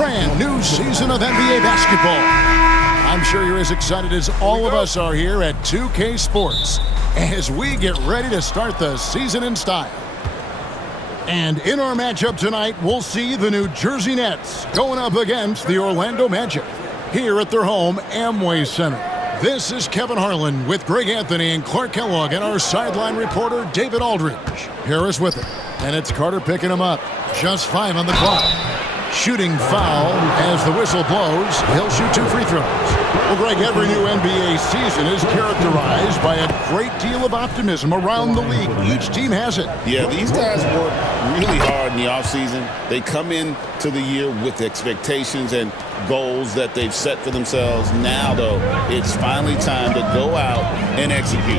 brand new season of NBA basketball. I'm sure you're as excited as all of us are here at 2K Sports as we get ready to start the season in style. And in our matchup tonight, we'll see the New Jersey Nets going up against the Orlando Magic here at their home Amway Center. This is Kevin Harlan with Greg Anthony and Clark Kellogg and our sideline reporter David Aldridge. Harris with it, and it's Carter picking him up. Just 5 on the clock. Shooting foul as the whistle blows. He'll shoot 2 free throws. Well, Greg, every new NBA season is characterized by a great deal of optimism around the league. Each team has it. Yeah, these guys work really hard in the offseason. They come into the year with expectations and goals that they've set for themselves. Now, though, it's finally time to go out and execute.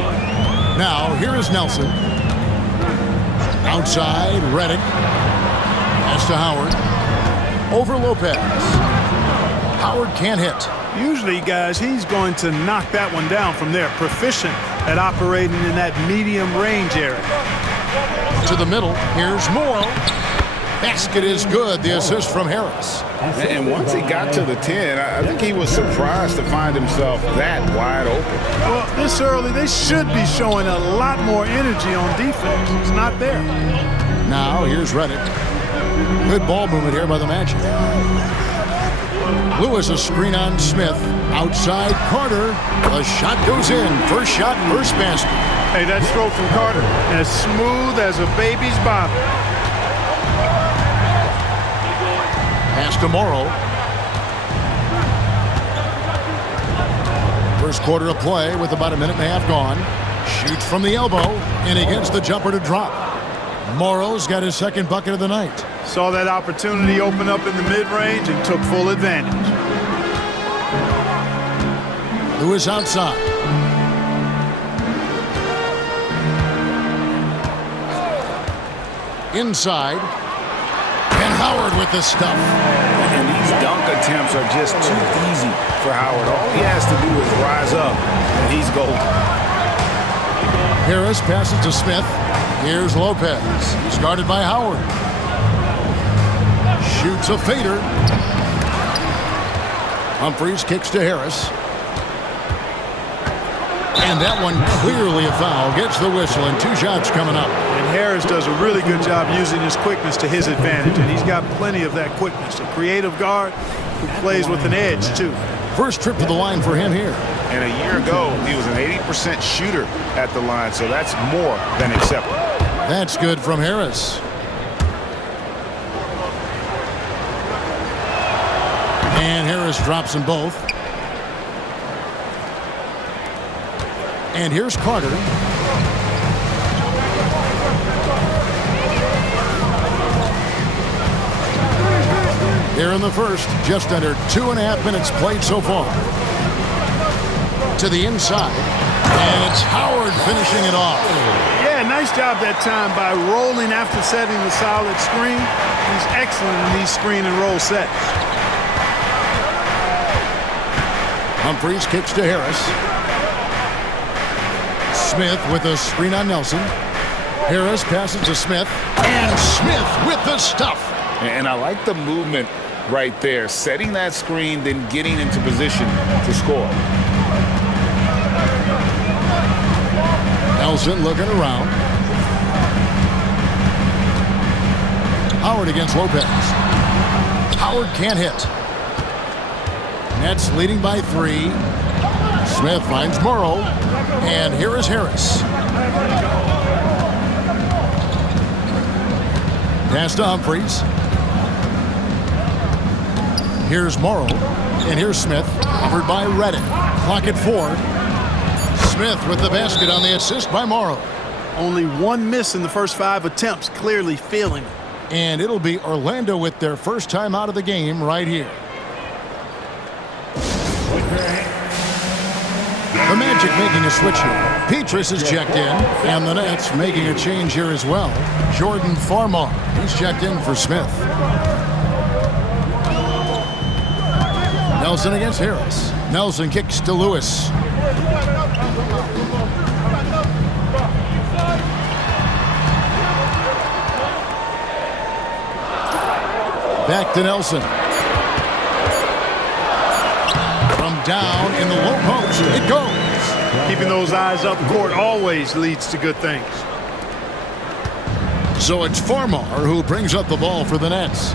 Now, here is Nelson. Outside, Redick. Pass to Howard. Over Lopez. Howard can't hit. Usually, guys, he's going to knock that one down from there. Proficient at operating in that medium range area. To the middle. Here's Morrow. Basket is good. The assist from Harris. And once he got to the 10, I think he was surprised to find himself that wide open. Well, this early, they should be showing a lot more energy on defense. It's not there. Now, here's Redick. Good ball movement here by the Magic. Lewis a screen on Smith. Outside Carter. The shot goes in. First shot, first basket. Hey, that stroke from Carter, as smooth as a baby's bottom. Pass to Morrow. First quarter of play with about a minute and a half gone. Shoots from the elbow, and he gets the jumper to drop. Morrow's got his second bucket of the night. Saw that opportunity open up in the mid-range and took full advantage. Lewis outside. Inside. And Howard with the stuff. And these dunk attempts are just too easy for Howard. All he has to do is rise up, and he's golden. Harris passes to Smith. Here's Lopez. He's guarded by Howard. Shoots a fader. Humphries kicks to Harris. And that one clearly a foul. Gets the whistle, and 2 shots coming up. And Harris does a really good job using his quickness to his advantage, and he's got plenty of that quickness. A creative guard who plays with an edge, too. First trip to the line for him here. And a year ago, he was an 80% shooter at the line, so that's more than acceptable. That's good from Harris. And Harris drops them both. And here's Carter. Here in the first, just under 2.5 minutes played so far. To the inside. And it's Howard finishing it off. Yeah, nice job that time by rolling after setting the solid screen. He's excellent in these screen and roll sets. Humphries kicks to Harris. Smith with a screen on Nelson. Harris passes to Smith. And Smith with the stuff. And I like the movement right there. Setting that screen, then getting into position to score. Nelson looking around. Howard against Lopez. Howard can't hit. Nets leading by 3. Smith finds Morrow. And here is Harris. Pass to Humphries. Here's Morrow. And here's Smith. Covered by Redick. Clock at 4. Smith with the basket on the assist by Morrow. Only 1 miss in the first 5 attempts. Clearly feeling it. And it'll be Orlando with their first time out of the game right here. The Magic making a switch here. Petrus is checked in, and the Nets making a change here as well. Jordan Farmar, he's checked in for Smith. Nelson against Harris. Nelson kicks to Lewis. Back to Nelson. And down in the low post, it goes. Keeping those eyes up court always leads to good things. So it's Farmar who brings up the ball for the Nets.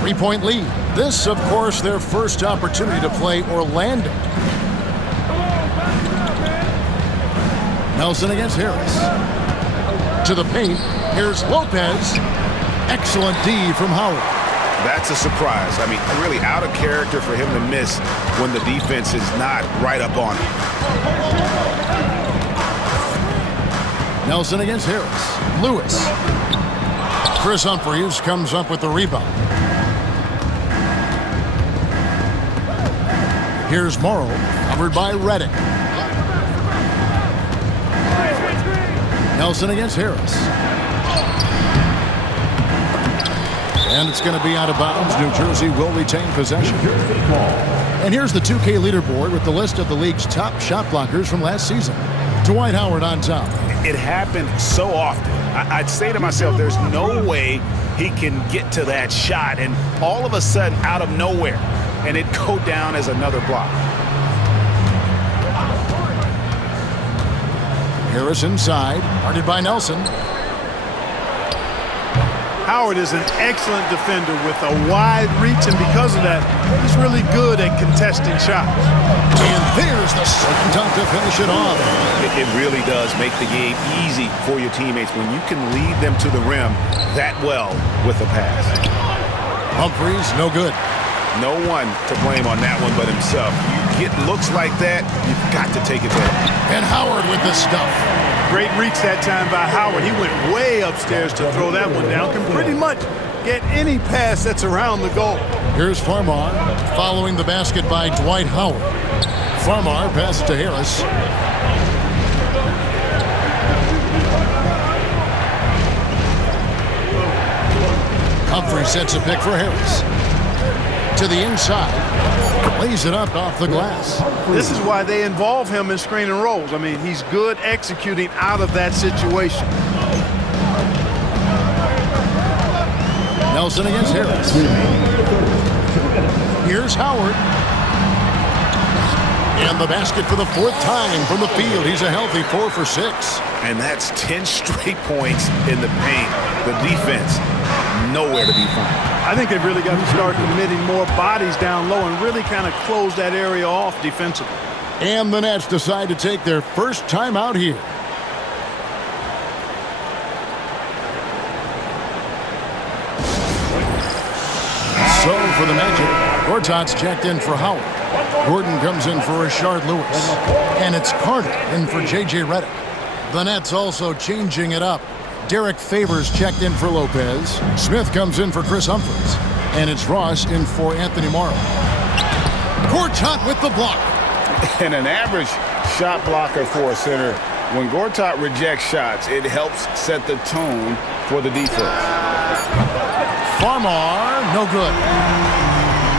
3-point lead. This, of course, their first opportunity to play Orlando. Nelson against Harris. To the paint. Here's Lopez. Excellent D from Howard. That's a surprise. I mean, really out of character for him to miss when the defense is not right up on him. Nelson against Harris. Lewis. Chris Humphries comes up with the rebound. Here's Morrow, covered by Reddick. Nelson against Harris. And it's going to be out of bounds. New Jersey will retain possession. And here's the 2K leaderboard with the list of the league's top shot blockers from last season. Dwight Howard on top. It happened so often. I'd say to myself, there's no way he can get to that shot, and all of a sudden, out of nowhere, and it go down as another block. Harris inside, guarded by Nelson. Howard is an excellent defender with a wide reach, and because of that, he's really good at contesting shots. And there's the second dunk to finish it off. It really does make the game easy for your teammates when you can lead them to the rim that well with a pass. Humphries, no good. No one to blame on that one but himself. You get looks like that, you've got to take advantage. And Howard with the stuff. Great reach that time by Howard. He went way upstairs to throw that one down. Can pretty much get any pass that's around the goal. Here's Farmar following the basket by Dwight Howard. Farmar passes to Harris. Humphrey sets a pick for Harris. To the inside. Lays it up off the glass. This is why they involve him in screen and rolls. I mean, he's good executing out of that situation. Nelson against Harris. Here's Howard. And the basket for the fourth time from the field. He's a healthy 4 for 6. And that's 10 straight points in the paint. The defense, nowhere to be found. I think they've really got to start committing more bodies down low and really kind of close that area off defensively. And the Nets decide to take their first time out here. So for the Magic, Gortat's checked in for Howard. Gordon comes in for Rashard Lewis. And it's Carter in for J.J. Redick. The Nets also changing it up. Derek Favors checked in for Lopez. Smith comes in for Chris Humphries. And it's Ross in for Anthony Morrow. Gortat with the block. And an average shot blocker for a center, when Gortat rejects shots, it helps set the tone for the defense. Farmar, no good.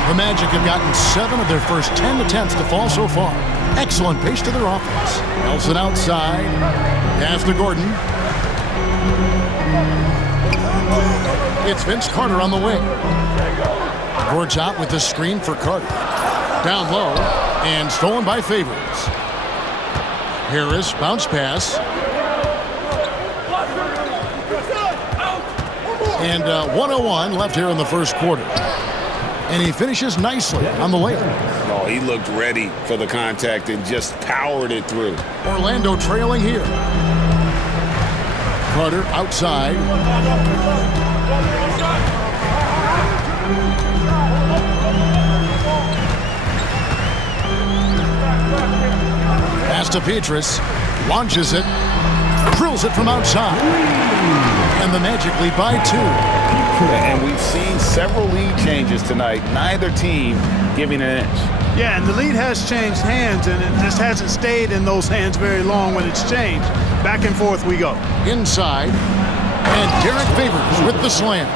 The Magic have gotten 7 of their first 10 attempts to fall so far. Excellent pace to their offense. Nelson outside. Pass to Gordon. It's Vince Carter on the wing. Gortat with the screen for Carter. Down low and stolen by Favors. Harris, bounce pass. And 1:01 left here in the first quarter. And he finishes nicely on the layup. Oh, he looked ready for the contact and just powered it through. Orlando trailing here. Carter outside. Pass to Petrus. Launches it. Drills it from outside. And the Magic lead by 2. And we've seen several lead changes tonight. Neither team giving an inch. Yeah, and the lead has changed hands, and it just hasn't stayed in those hands very long when it's changed. Back and forth we go. Inside. And Derek Favors with the slam.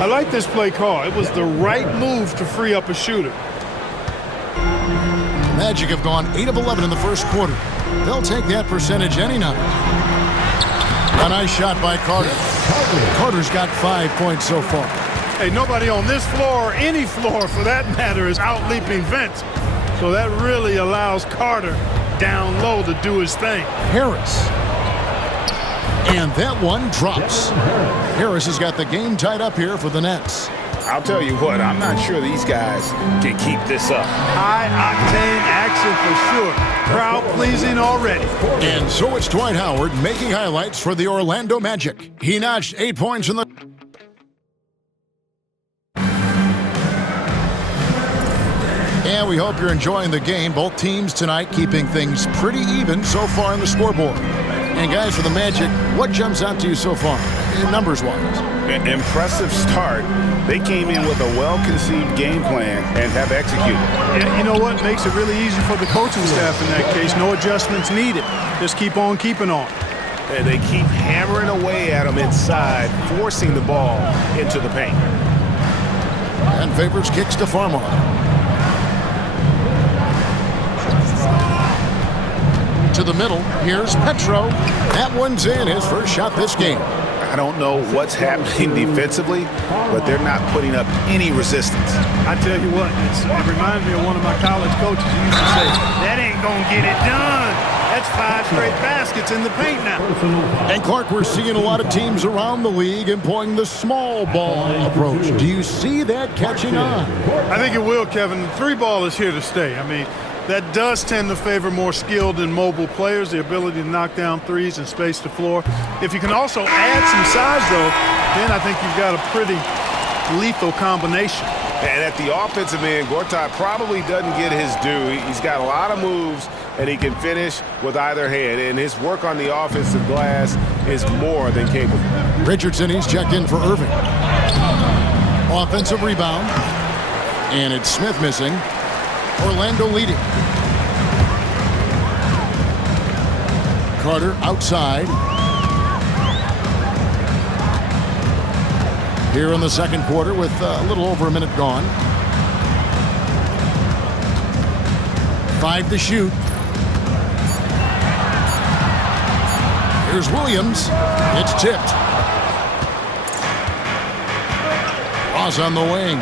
I like this play call. It was the right move to free up a shooter. Magic have gone 8 of 11 in the first quarter. They'll take that percentage any night. A nice shot by Carter. Carter's got 5 points so far. Hey, nobody on this floor or any floor for that matter is out-leaping Vince. So that really allows Carter down low to do his thing. Harris. And that one drops. Harris has got the game tied up here for the Nets. I'll tell you what, I'm not sure these guys can keep this up. High-octane action for sure. Crowd-pleasing already. And so it's Dwight Howard making highlights for the Orlando Magic. He notched 8 points in the... And we hope you're enjoying the game. Both teams tonight keeping things pretty even so far on the scoreboard. And guys, for the Magic, what jumps out to you so far, numbers-wise? An impressive start. They came in with a well-conceived game plan and have executed. And you know what? Makes it really easy for the coaching staff in that case. No adjustments needed. Just keep on keeping on. And they keep hammering away at them inside, forcing the ball into the paint. And Favors kicks to Farmer. To the middle. Here's Petro. That one's in. His first shot this game. I don't know what's happening defensively, but they're not putting up any resistance. I tell you what, it reminds me of one of my college coaches who used to say, that ain't going to get it done. That's 5 straight baskets in the paint now. And Clark, we're seeing a lot of teams around the league employing the small ball approach. Do you see that catching on? I think it will, Kevin. The 3-ball is here to stay. I mean, that does tend to favor more skilled and mobile players, the ability to knock down threes and space the floor. If you can also add some size, though, then I think you've got a pretty lethal combination. And at the offensive end, Gortat probably doesn't get his due. He's got a lot of moves, and he can finish with either hand. And his work on the offensive glass is more than capable. Richardson, he's checked in for Irving. Offensive rebound. And it's Smith missing. Orlando leading. Carter outside. Here in the second quarter with a little over a minute gone. 5 to shoot. Here's Williams. It's tipped. Ross on the wing.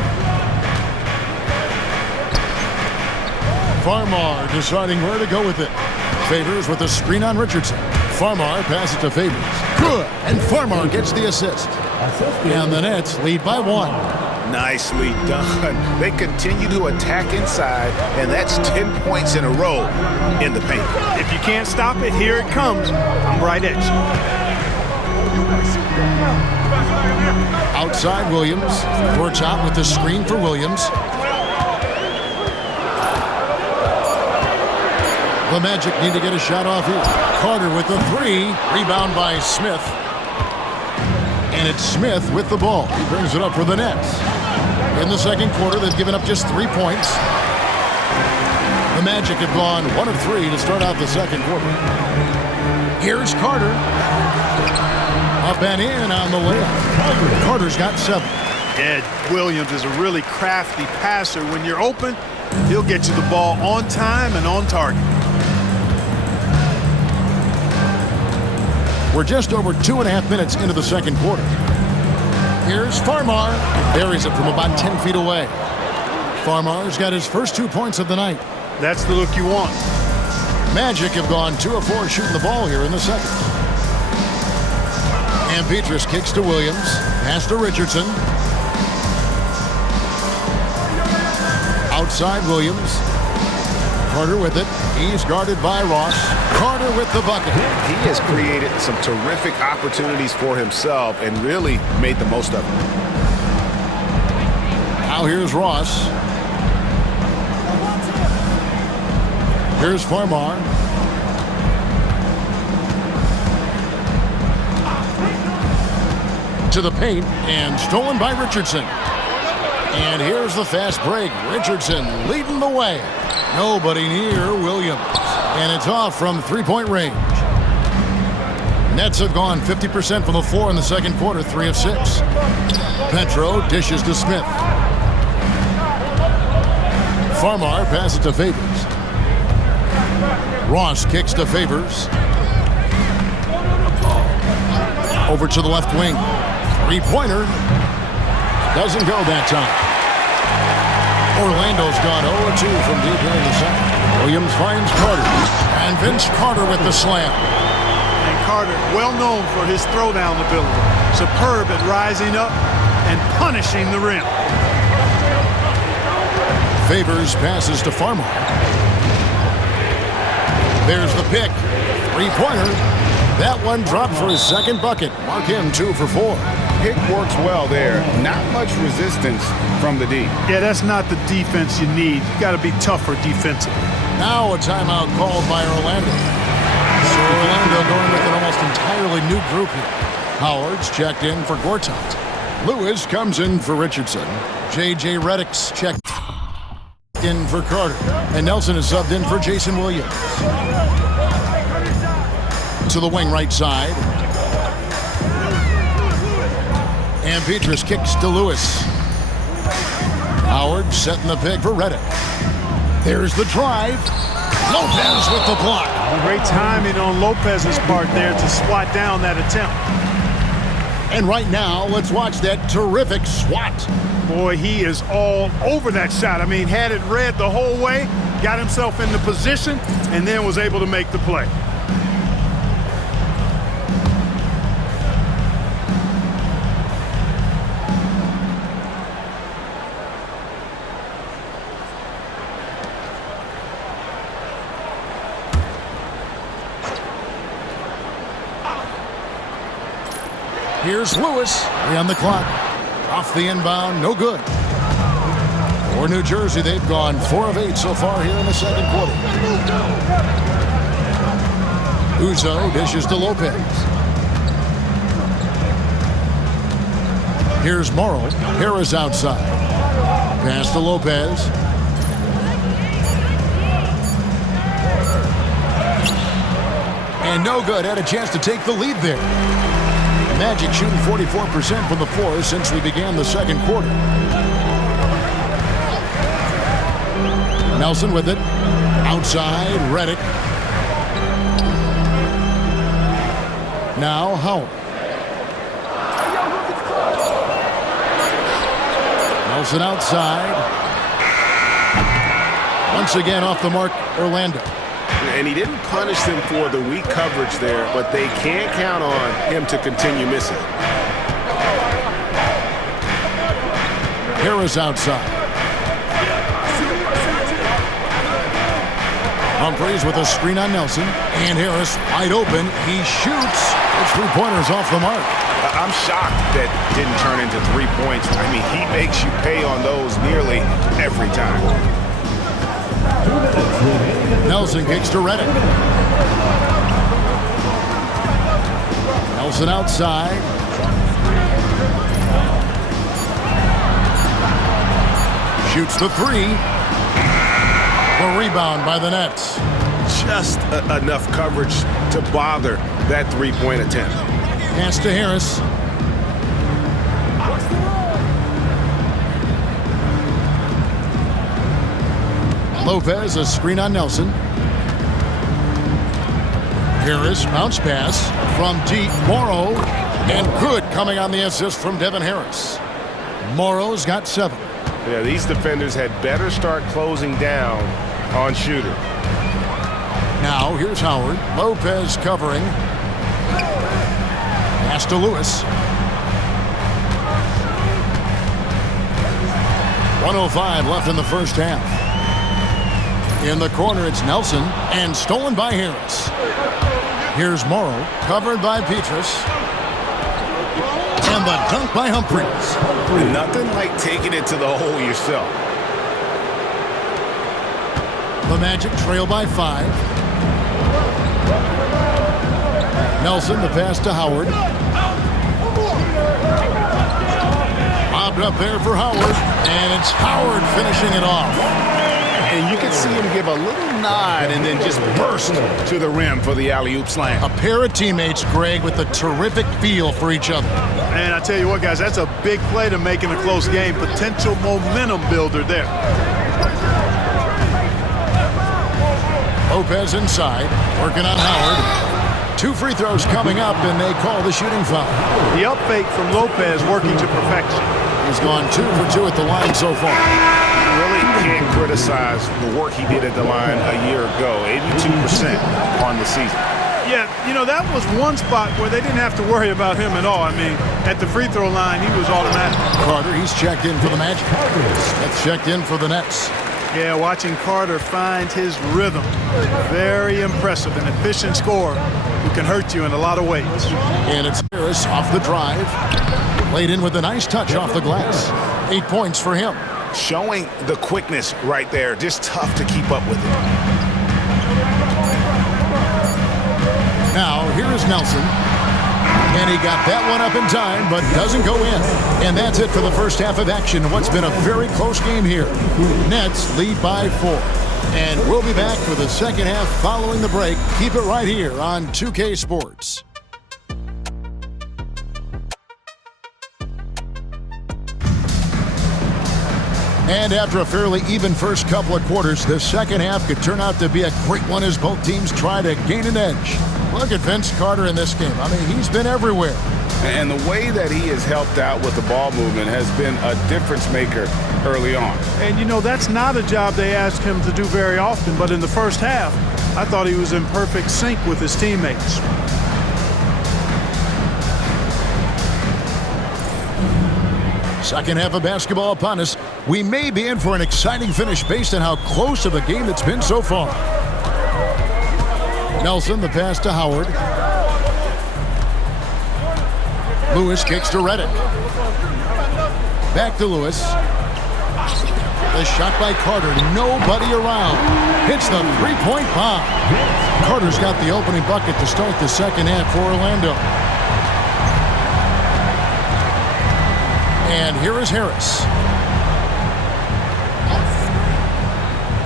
Farmar deciding where to go with it. Favors with a screen on Richardson. Farmar passes to Favors. Good. And Farmar gets the assist. And the Nets lead by 1. Nicely done. They continue to attack inside, and that's 10 points in a row in the paint. If you can't stop it, here it comes. I'm right at you. Outside Williams. Works out with the screen for Williams. The Magic need to get a shot off here. Carter with the 3. Rebound by Smith. And it's Smith with the ball. He brings it up for the Nets. In the second quarter, they've given up just 3 points. The Magic have gone 1 of 3 to start out the second quarter. Here's Carter. Up and in on the layup. Carter's got 7. Ed Williams is a really crafty passer. When you're open, he'll get you the ball on time and on target. We're just over 2.5 minutes into the second quarter. Here's Farmar. Buries it from about 10 feet away. Farmar's got his first 2 points of the night. That's the look you want. Magic have gone 2 of 4 shooting the ball here in the second. And Petrus kicks to Williams. Pass to Richardson. Outside Williams. Carter with it. He's guarded by Ross. Carter with the bucket. He has created some terrific opportunities for himself and really made the most of them. Now here's Ross. Here's Farmar. To the paint and stolen by Richardson. And here's the fast break. Richardson leading the way. Nobody near Williams. And it's off from 3-point range. Nets have gone 50% from the floor in the second quarter, 3 of 6. Petro dishes to Smith. Farmar passes to Favors. Ross kicks to Favors. Over to the left wing. 3-pointer. Doesn't go that time. Orlando's gone 0-2 from deep here in the second. Williams finds Carter. And Vince Carter with the slam. And Carter, well known for his throwdown ability. Superb at rising up and punishing the rim. Favors passes to Farmer. There's the pick. Three-pointer. That one dropped for his second bucket. Mark him 2 for 4. Pick works well there. Not much resistance from the D. Yeah, that's not the defense you need. You got to be tougher defensively. Now a timeout called by Orlando. So Orlando going with an almost entirely new group here. Howard's checked in for Gortat. Lewis comes in for Richardson. J.J. Redick's checked in for Carter. And Nelson is subbed in for Jason Williams. To the wing right side. And Petrus kicks to Lewis. Howard setting the pick for Redick. There's the drive. Lopez with the block. Great timing on Lopez's part there to swat down that attempt. And right now, let's watch that terrific swat. Boy, he is all over that shot. I mean, had it read the whole way, got himself in the position, and then was able to make the play. Here's Lewis. 3 on the clock. Off the inbound, no good. For New Jersey, they've gone 4 of 8 so far here in the second quarter. Uzo dishes to Lopez. Here's Morrow. Harris outside. Pass to Lopez. And no good. Had a chance to take the lead there. Magic shooting 44% from the floor since we began the second quarter. Nelson with it. Outside, Redick. Now Howard. Nelson outside. Once again off the mark, Orlando. And he didn't punish them for the weak coverage there, but they can't count on him to continue missing. Harris outside. Humphries with a screen on Nelson. And Harris wide open. He shoots. His three-pointer's off the mark. I'm shocked that didn't turn into 3 points. I mean, he makes you pay on those nearly every time. Nelson kicks to Redick. Nelson outside. Shoots the 3. The rebound by the Nets. Just enough coverage to bother that three-point attempt. Pass to Harris. Lopez, a screen on Nelson. Harris, bounce pass from deep. Morrow, and good coming on the assist from Devin Harris. Morrow's got 7. Yeah, these defenders had better start closing down on Shooter. Now, here's Howard. Lopez covering. Pass to Lewis. 1:05 left in the first half. In the corner, it's Nelson, and stolen by Harris. Here's Morrow, covered by Petrus. And the dunk by Humphries. Nothing like taking it to the hole yourself. The Magic trail by 5. Nelson, the pass to Howard. Lobbed up there for Howard, and it's Howard finishing it off. And you can see him give a little nod and then just burst to the rim for the alley-oop slam. A pair of teammates, Greg, with a terrific feel for each other. And I tell you what, guys, that's a big play to make in a close game. Potential momentum builder there. Lopez inside, working on Howard. 2 free throws coming up, and they call the shooting foul. The up fake from Lopez working to perfection. He's gone 2 for 2 at the line so far. Really can't criticize the work he did at the line a year ago. 82% on the season. Yeah, you know, that was one spot where they didn't have to worry about him at all. I mean, at the free throw line, he was automatic. Carter, he's checked in for the Magic. That's checked in for the Nets. Yeah, watching Carter find his rhythm. Very impressive, an efficient scorer who can hurt you in a lot of ways. And it's Harris off the drive. Laid in with a nice touch off the glass. 8 points for him. Showing the quickness right there. Just tough to keep up with it. Now, here is Nelson. And he got that one up in time, but doesn't go in. And that's it for the first half of action. What's been a very close game here. Nets lead by 4. And we'll be back for the second half following the break. Keep it right here on 2K Sports. And after a fairly even first couple of quarters, the second half could turn out to be a great one as both teams try to gain an edge. Look at Vince Carter in this game. I mean, he's been everywhere. And the way that he has helped out with the ball movement has been a difference maker early on. And, you know, that's not a job they ask him to do very often. But in the first half, I thought he was in perfect sync with his teammates. Second half of basketball upon us. We may be in for an exciting finish based on how close of a game it's been so far. Nelson, the pass to Howard. Lewis kicks to Reddick. Back to Lewis. The shot by Carter. Nobody around. Hits the three-point bomb. Carter's got the opening bucket to start the second half for Orlando. And here is Harris.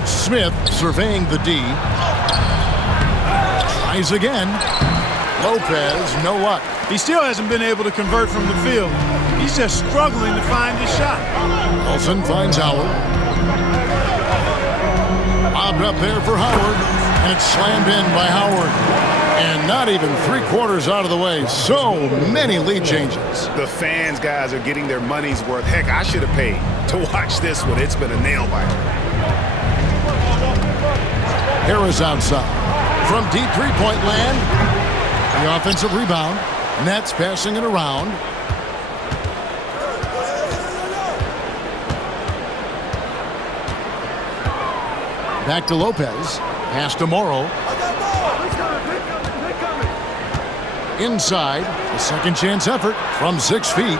Smith surveying the D. Tries again. Lopez, no luck. He still hasn't been able to convert from the field. He's just struggling to find his shot. Nelson finds Howard. Lobbed up there for Howard. And it's slammed in by Howard. And not even 3/4 out of the way. So many lead changes. The fans, guys, are getting their money's worth. Heck, I should have paid to watch this one. It's been a nail-biter. Harris outside. From deep three-point land. The offensive rebound. Nets passing it around. Back to Lopez. Pass to Morrow. Inside. A second chance effort from 6 feet.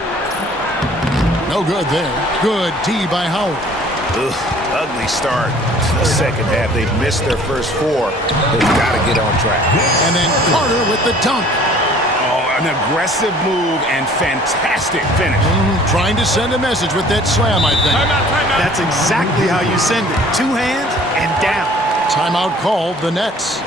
No good there. Good D by Howard. Ugh, ugly start to the second half. They've missed their first 4. They've got to get on track. And then Carter with the dunk. Oh, an aggressive move and fantastic finish. Trying to send a message with that slam, I think. That's exactly how you send it. 2 hands and down. Timeout called the Nets.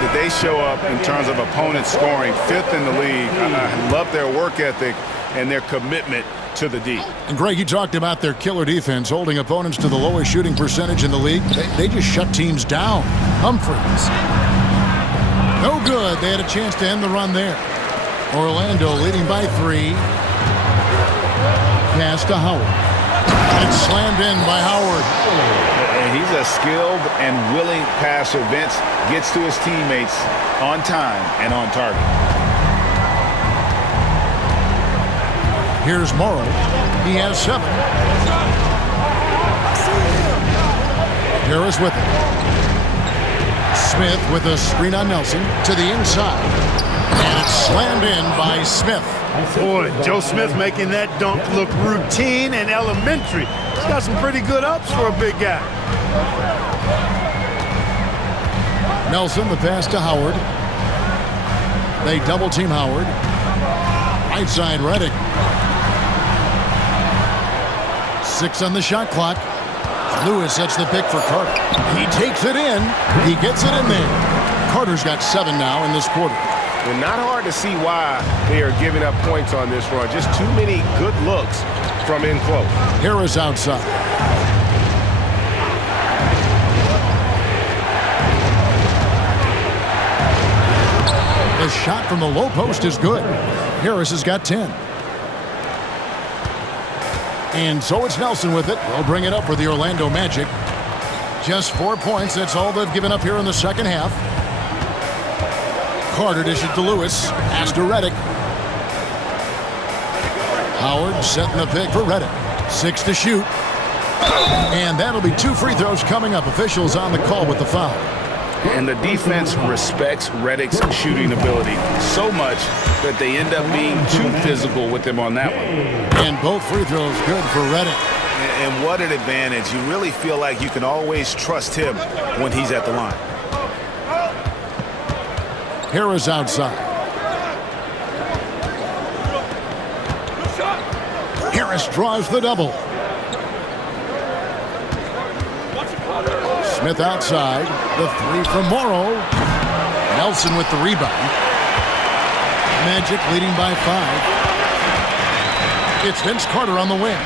Did they show up in terms of opponents scoring 5th in the league. I love their work ethic and their commitment to the D. And Greg, you talked about their killer defense, holding opponents to the lowest shooting percentage in the league. They just shut teams down. Humphries. No good. They had a chance to end the run there. Orlando leading by 3. Pass to Howard. And it's slammed in by Howard. And he's a skilled and willing passer. Vince gets to his teammates on time and on target. Here's Morrow. He has 7. Harris with it. Smith with a screen on Nelson to the inside. And it's slammed in by Smith. Boy, Joe Smith making that dunk look routine and elementary. He's got some pretty good ups for a big guy. Nelson, the pass to Howard. They double team Howard. Right side, Reddick. 6 on the shot clock. Lewis sets the pick for Carter. He takes it in. He gets it in there. Carter's got 7 now in this quarter. Well, not hard to see why they are giving up points on this run. Just too many good looks from in close. Harris outside. The shot from the low post is good. Harris has got 10. And so it's Nelson with it. They'll bring it up for the Orlando Magic. Just 4 points. That's all they've given up here in the second half. Carter dishes to Lewis. Pass to Redick. Howard setting the pick for Redick. 6 to shoot. And that'll be 2 free throws coming up. Officials on the call with the foul. And the defense respects Redick's shooting ability so much that they end up being too physical with him on that one. And both free throws good for Redick. And what an advantage. You really feel like you can always trust him when he's at the line. Harris outside. Harris draws the double. Smith outside. The 3 from Morrow. Nelson with the rebound. Magic leading by 5. It's Vince Carter on the wing.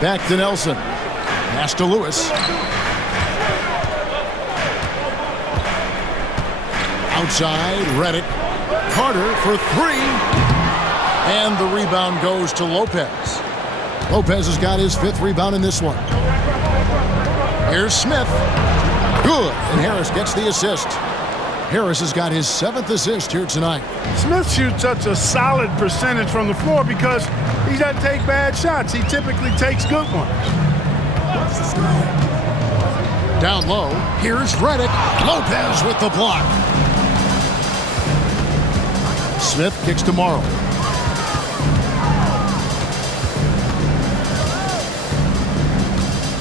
Back to Nelson. Pass to Lewis. Outside, Redick. Carter for 3. And the rebound goes to Lopez. Lopez has got his 5th rebound in this one. Here's Smith. Good. And Harris gets the assist. Harris has got his 7th assist here tonight. Smith shoots such a solid percentage from the floor because he doesn't take bad shots. He typically takes good ones. Down low, here's Redick. Lopez with the block. Smith kicks to Morrow.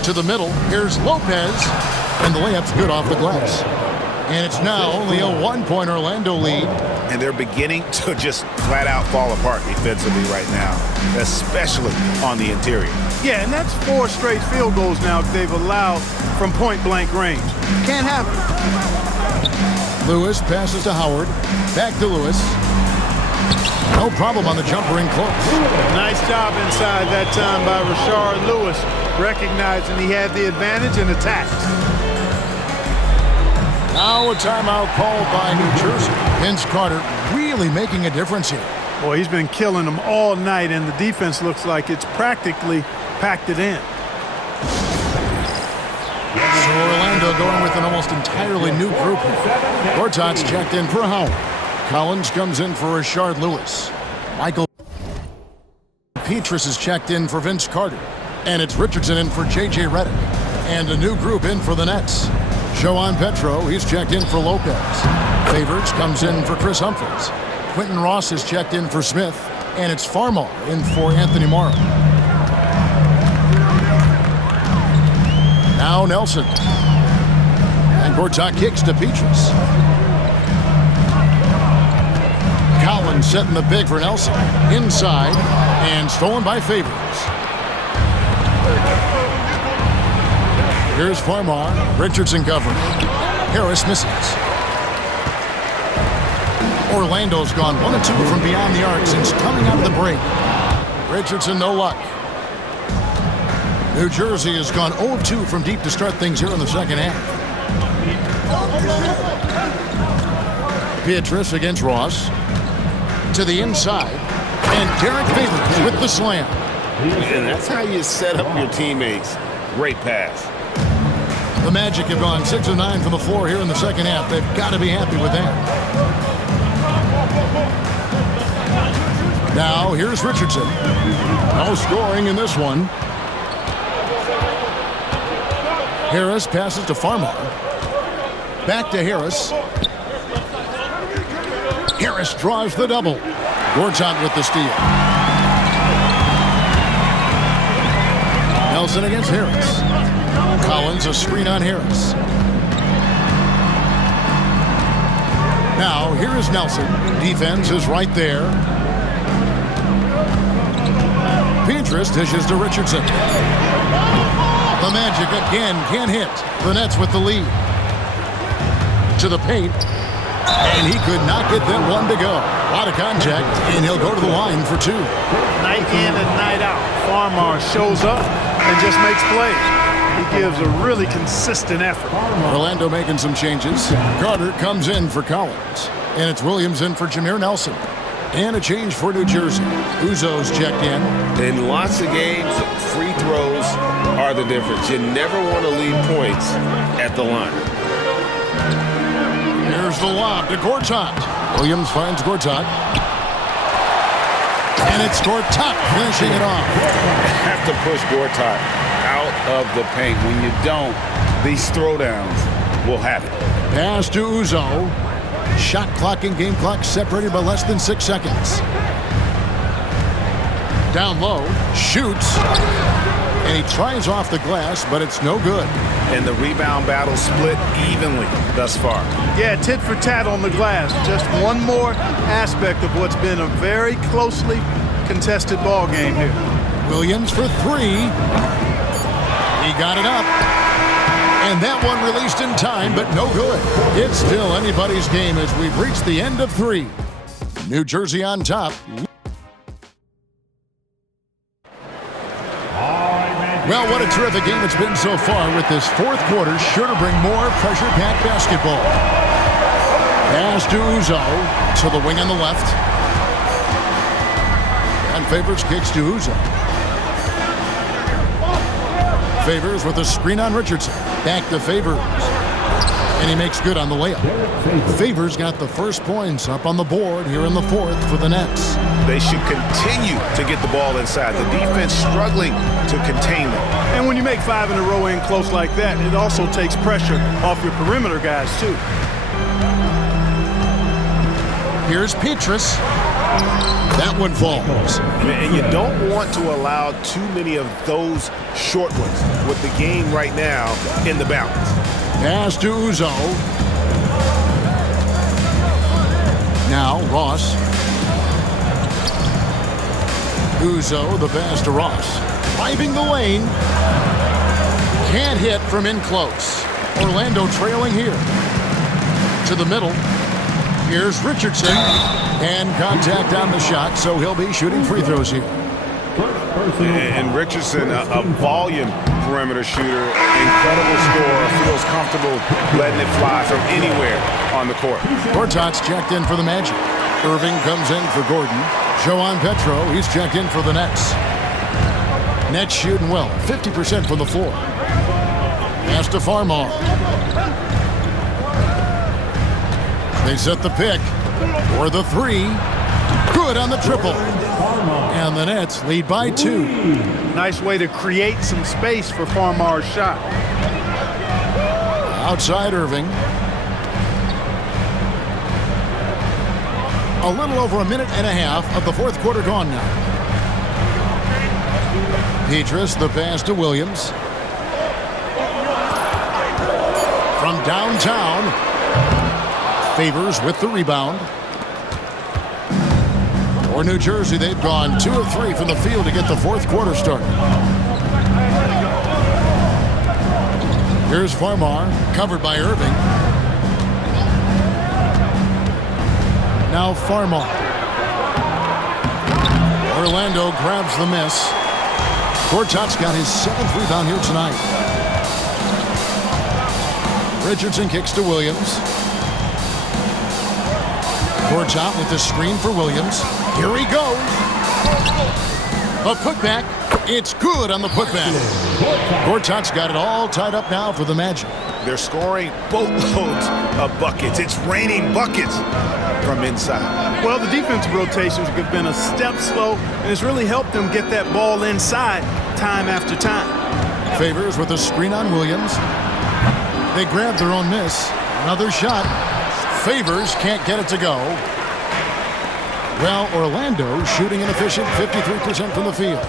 To the middle, here's Lopez. And the layup's good off the glass. And it's now only a 1-point Orlando lead. And they're beginning to just flat out fall apart defensively right now, especially on the interior. Yeah, and that's 4 straight field goals now they've allowed from point-blank range. Can't have it. Lewis passes to Howard. Back to Lewis. No problem on the jumper in close. Nice job inside that time by Rashard Lewis, recognizing he had the advantage and attacked. Now a timeout called by New Jersey. Vince Carter really making a difference here. Boy, he's been killing them all night, and the defense looks like it's practically packed it in. So Orlando going with an almost entirely new group here. Gortat's checked in for Howard. Collins comes in for Rashard Lewis. Michael Petrus is checked in for Vince Carter. And it's Richardson in for J.J. Redick. And a new group in for the Nets. Joan Petro, he's checked in for Lopez. Favors comes in for Chris Humphries. Quentin Ross is checked in for Smith. And it's Farmar in for Anthony Morrow. Now Nelson. And Gortat kicks to Petrus. Collins setting the pick for Nelson. Inside. And stolen by Favors. Here's Farmar. Richardson covering. Harris misses. Orlando's gone 1 of 2 from beyond the arc since coming out of the break. Richardson, no luck. New Jersey has gone 0 of 2 from deep to start things here in the second half. Petrus against Ross. To the inside. And Derek Favors with the slam. And that's how you set up your teammates. Great pass. The Magic have gone 6 of 9 from the floor here in the second half. They've got to be happy with that. Now, here's Richardson. No scoring in this one. Harris passes to Farmar. Back to Harris. Harris draws the double. Gortat with the steal. Nelson against Harris. Collins a screen on Harris. Now, here is Nelson. Defense is right there. Petrus dishes to Richardson. The Magic again can't hit. The Nets with the lead. To the paint. And he could not get that one to go. A lot of contact, and he'll go to the line for 2. Night in and night out, Farmar shows up and just makes plays. He gives a really consistent effort. Orlando making some changes. Carter comes in for Collins. And it's Williams in for Jameer Nelson. And a change for New Jersey. Uzo's checked in. In lots of games, free throws are the difference. You never want to leave points at the line. Here's the lob to Gortat. Williams finds Gortat. And it's Gortat finishing it off. Have to push Gortat out of the paint. When you don't, these throwdowns will happen. Pass to Uzo. Shot clock and game clock separated by less than 6 seconds. Down low, shoots, and he tries off the glass, but it's no good. And the rebound battle split evenly thus far. Yeah, tit for tat on the glass. Just one more aspect of what's been a very closely contested ball game here. Williams for three. He got it up. And that one released in time, but no good. It's still anybody's game as we've reached the end of three. New Jersey on top. Well, what a terrific game it's been so far, with this fourth quarter sure to bring more pressure-packed basketball. Pass to Uzo to the wing on the left. And Favors kicks to Uzo. Favors with a screen on Richardson. Back to Favors. And he makes good on the layup. Favors got the first points up on the board here in the fourth for the Nets. They should continue to get the ball inside. The defense struggling to contain them. And when you make 5 in a row in close like that, it also takes pressure off your perimeter guys, too. Here's Petrus. That one falls. And you don't want to allow too many of those short ones with the game right now in the balance. Pass to Uzo. Now Ross. Uzo, the pass to Ross. Driving the lane. Can't hit from in close. Orlando trailing here. To the middle. Here's Richardson. And contact on the shot, so he'll be shooting free throws here. And Richardson, a volume perimeter shooter, incredible scorer, feels comfortable letting it fly from anywhere on the court. Gortat's checked in for the Magic. Irving comes in for Gordon. Joan Petro, he's checked in for the Nets. Nets shooting well, 50% from the floor. Pass to Farmar. They set the pick for the three. Good on the triple. And the Nets lead by 2. Nice way to create some space for Farmar's shot. Outside Irving. A little over a minute and a half of the fourth quarter gone now. Petrus, the pass to Williams. From downtown. Favors with the rebound. For New Jersey, they've gone 2 of 3 from the field to get the fourth quarter started. Here's Farmar, covered by Irving. Now Farmar. Orlando grabs the miss. Gortat's got his 7th rebound here tonight. Richardson kicks to Williams. Gortat with the screen for Williams. Here he goes. A putback. It's good on the putback. Gortat's got it all tied up now for the Magic. They're scoring boatloads of buckets. It's raining buckets from inside. Well, the defensive rotations have been a step slow, and it's really helped them get that ball inside time after time. Favors with a screen on Williams. They grab their own miss. Another shot. Favors can't get it to go. Well, Orlando shooting an efficient 53% from the field.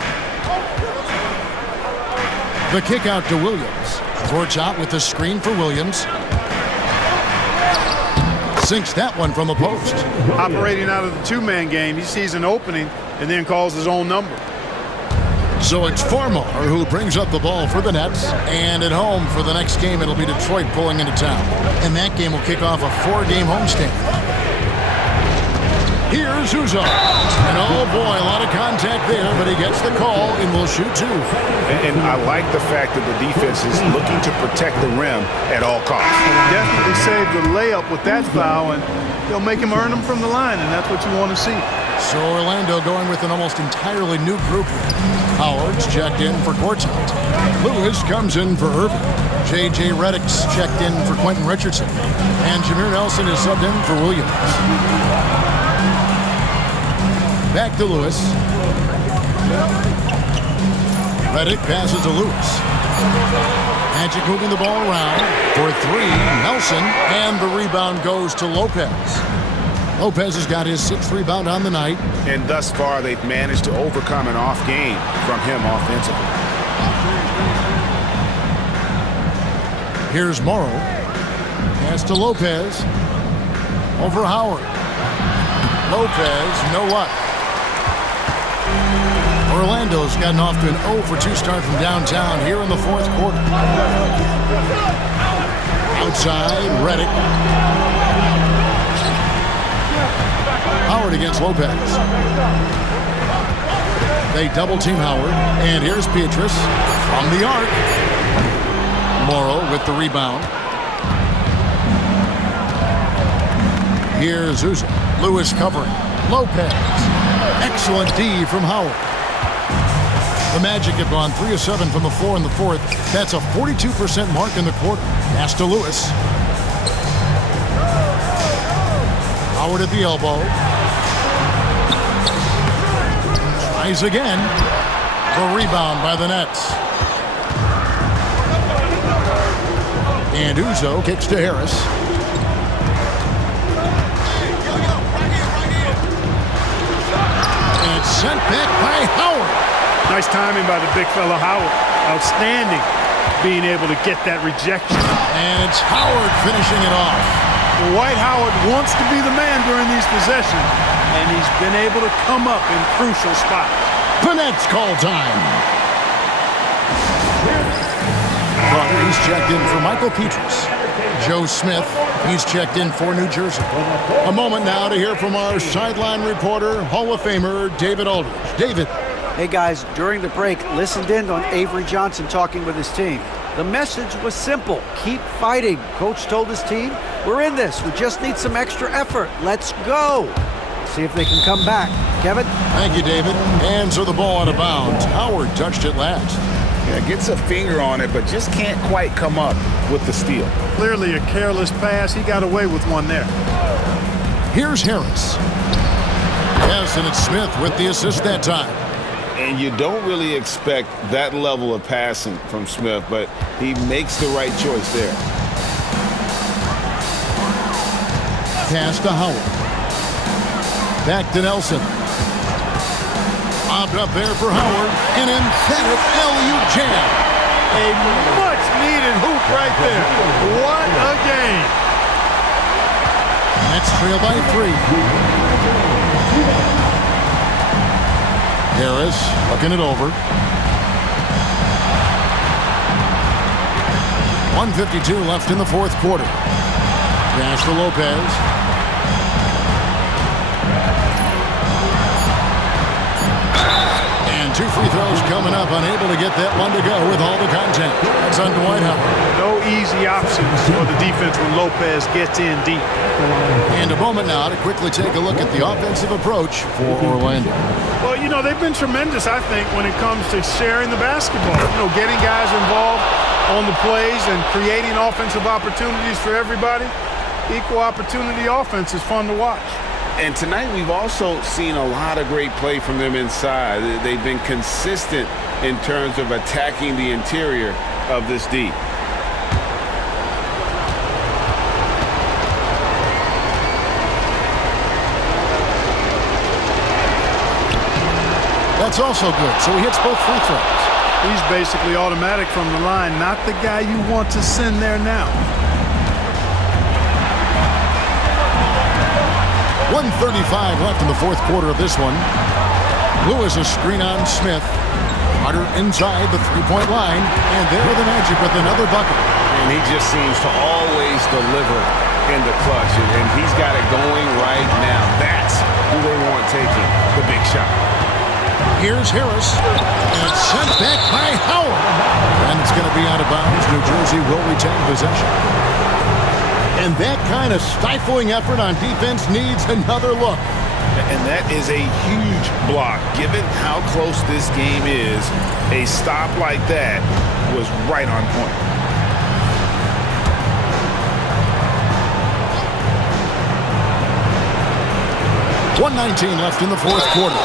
The kick out to Williams. Gortat with the screen for Williams. Sinks that one from the post. Operating out of the two-man game, he sees an opening and then calls his own number. So it's Farmar who brings up the ball for the Nets. And at home for the next game, it'll be Detroit pulling into town. And that game will kick off a 4-game homestand. Here's Uzo. And oh boy, a lot of contact there, but he gets the call and will shoot two. And I like the fact that the defense is looking to protect the rim at all costs. Definitely saved the layup with that foul, and they'll make him earn them from the line, and that's what you want to see. So Orlando going with an almost entirely new group here. Howard's checked in for Gortat. Lewis comes in for Irving. J.J. Redick's checked in for Quentin Richardson. And Jameer Nelson is subbed in for Williams. Back to Lewis. Redick passes to Lewis. Magic moving the ball around for three. Nelson, and the rebound goes to Lopez. Lopez has got his 6th rebound on the night. And thus far, they've managed to overcome an off game from him offensively. Here's Morrow. Pass to Lopez. Over Howard. Lopez, no luck. Orlando's gotten off to an 0 for 2 start from downtown here in the 4th quarter. Outside, Redick. Howard against Lopez. They double-team Howard. And here's Petrus from the arc. Morrow with the rebound. Here's Uzo. Lewis covering. Lopez. Excellent D from Howard. The Magic have gone 3 of 7 from the floor in the 4th. That's a 42% mark in the quarter. Pass to Lewis. Howard at the elbow. Tries again. The rebound by the Nets. And Uzo kicks to Harris. And it's sent back by Howard. Nice timing by the big fella Howard. Outstanding being able to get that rejection. And it's Howard finishing it off. Dwight Howard wants to be the man during these possessions, and he's been able to come up in crucial spots. The Nets call time. He's checked in for Michael Petrus. Joe Smith, he's checked in for New Jersey. A moment now to hear from our sideline reporter, Hall of Famer David Aldridge. David. Hey guys, during the break, listened in on Avery Johnson talking with his team. The message was simple: keep fighting. Coach told his team, we're in this. We just need some extra effort. Let's go. See if they can come back. Kevin? Thank you, David. And so the ball out of bounds. Howard touched it last. Yeah, gets a finger on it, but just can't quite come up with the steal. Clearly a careless pass. He got away with one there. Here's Harris. Yes, and it's Smith with the assist that time. And you don't really expect that level of passing from Smith, but he makes the right choice there. Pass to Howard. Back to Nelson. Bobbed up there for Howard. An emphatic LU jam. A much-needed hoop right there. What a game. Nets trail by 3. Harris looking it over. 1:52 left in the 4th quarter. Pass to Lopez. And 2 free throws coming up. Unable to get that one to go with all the contact. That's on Dwight Howard. No easy options for the defense when Lopez gets in deep. And a moment now to quickly take a look at the offensive approach for Orlando. Well, you know, they've been tremendous, I think, when it comes to sharing the basketball. You know, getting guys involved on the plays and creating offensive opportunities for everybody. Equal opportunity offense is fun to watch. And tonight we've also seen a lot of great play from them inside. They've been consistent in terms of attacking the interior of this D. That's also good. So he hits both free throws. He's basically automatic from the line, not the guy you want to send there now. 1:35 left in the 4th quarter of this one. Lewis a screen on Smith. Carter inside the three-point line. And there are the Magic with another bucket. And he just seems to always deliver in the clutch. And he's got it going right now. that's who they want taking the big shot. Here's Harris. And it's sent back by Howard. And it's going to be out of bounds. New Jersey will retain possession. And that kind of stifling effort on defense needs another look. And that is a huge block. Given how close this game is, a stop like that was right on point. .119 left in the fourth quarter.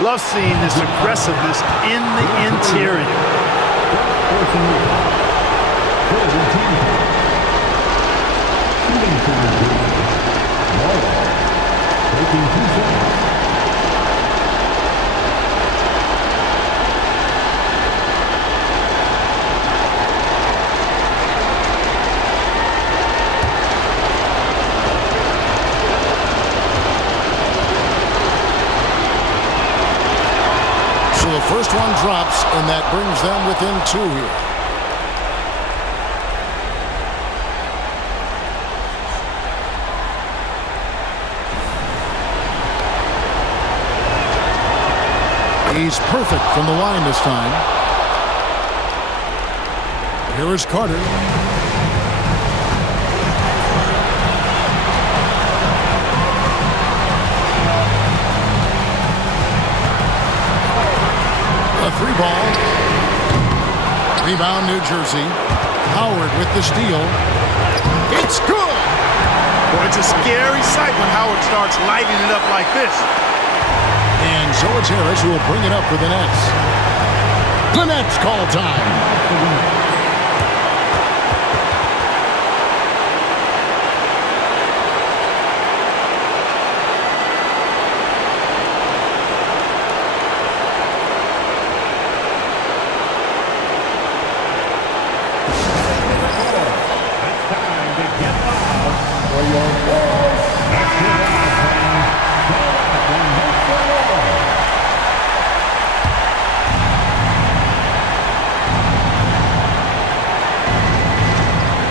Love seeing this aggressiveness in the interior. So the first one drops, and that brings them within 2 here. He's perfect from the line this time. Here is Carter. A free ball. Rebound, New Jersey. Howard with the steal. It's good! Boy, it's a scary sight when Howard starts lighting it up like this. And so it's Harris who will bring it up for the Nets. The Nets call time.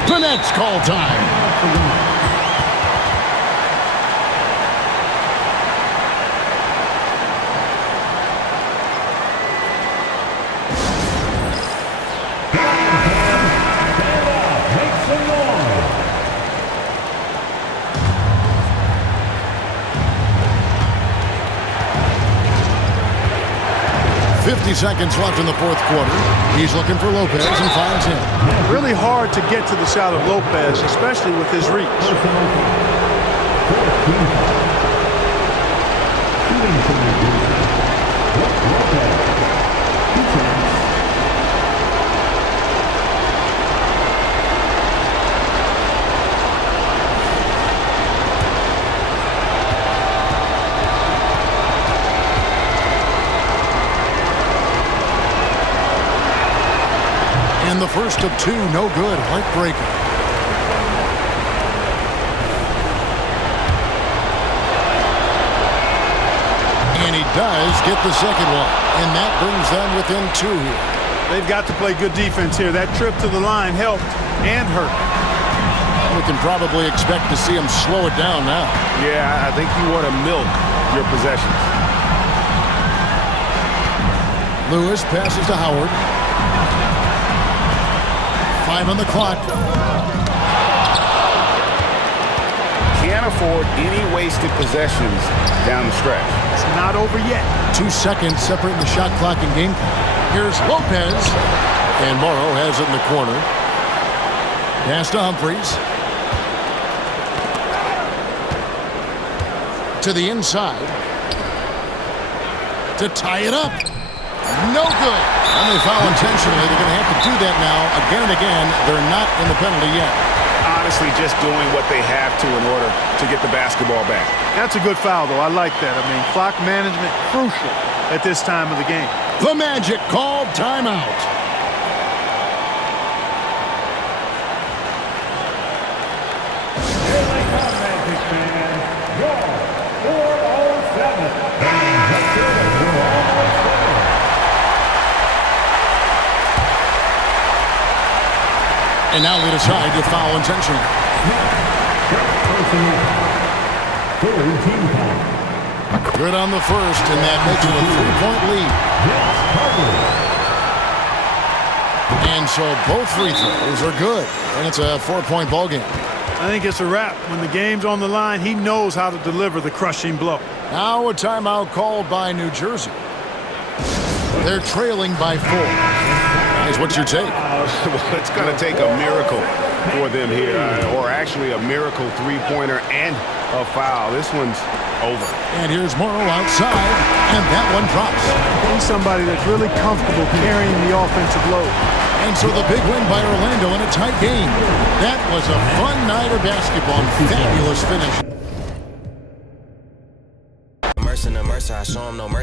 The Nets call time. 50 seconds left in the fourth quarter. He's looking for Lopez and finds him. Really hard to get to the shot of Lopez, especially with his reach. And the first of two, no good. Heartbreaker. And he does get the second one. And that brings them within two here. They've got to play good defense here. That trip to the line helped and hurt. We can probably expect to see him slow it down now. Yeah, I think you want to milk your possessions. Lewis passes to Howard. 5 on the clock. Can't afford any wasted possessions down the stretch. It's not over yet. 2 seconds separating the shot clock and game clock. Here's Lopez. And Morrow has it in the corner. Pass to Humphries. To the inside. To tie it up. No good. And they foul intentionally. They're going to have to do that now again and again. They're not in the penalty yet. Honestly, just doing what they have to in order to get the basketball back. That's a good foul, though. I like that. I mean, clock management crucial at this time of the game. The Magic called timeout. Here they come, Magic fans. Your 4:07. And now they decide to foul intentionally. Good on the first, and that makes it a 3-point lead. And so both free throws are good, and it's a 4-point ball game. I think it's a wrap. When the game's on the line, he knows how to deliver the crushing blow. Now a timeout called by New Jersey. They're trailing by 4. Guys, what's your take? Well, it's going to take a miracle for them here, or actually a miracle three-pointer and a foul. This one's over. And here's Morrow outside, and that one drops. He's somebody that's really comfortable carrying the offensive load. And so the big win by Orlando in a tight game. That was a fun night of basketball. Fabulous finish. Mercy, no mercy, I show him no mercy.